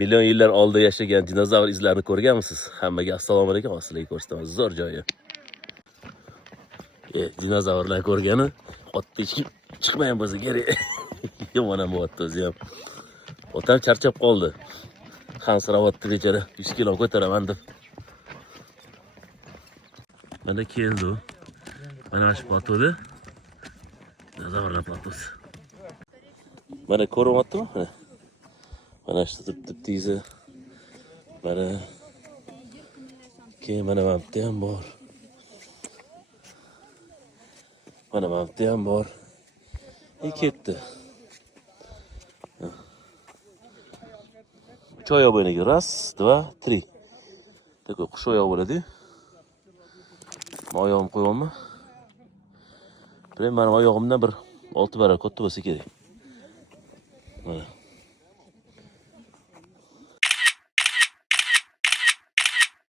Million yillar oldin yashagan dinozavr izlarini ko'rganmisiz? Hammaga assalomu alaykum, sizlarga ko'rsataman. Zo'r joyi. Dinozavrlar ko'rgani, otda chiqmagan bo'lsa kerak. Yomon ham bo'pti o'zi ham. Otam charchab qoldi. Hansiravatdi bechora, 100 kilo ko'taraman deb. Mana keldi. Mana shu platoda. Dinozavrlar platosi. Mana ko'ryaptimi? Mana shu turibdi. Mana keyin mana bu ham bor. Mana bu ham bor. Ketdi. Uch oyoq bo'yniga 1, 2, 3. Такой qush oyoq bo'ladi. Oyog'im qo'yammi? Prem meni oyog'imdan bir 6 barobar katta bo'lsa kerak.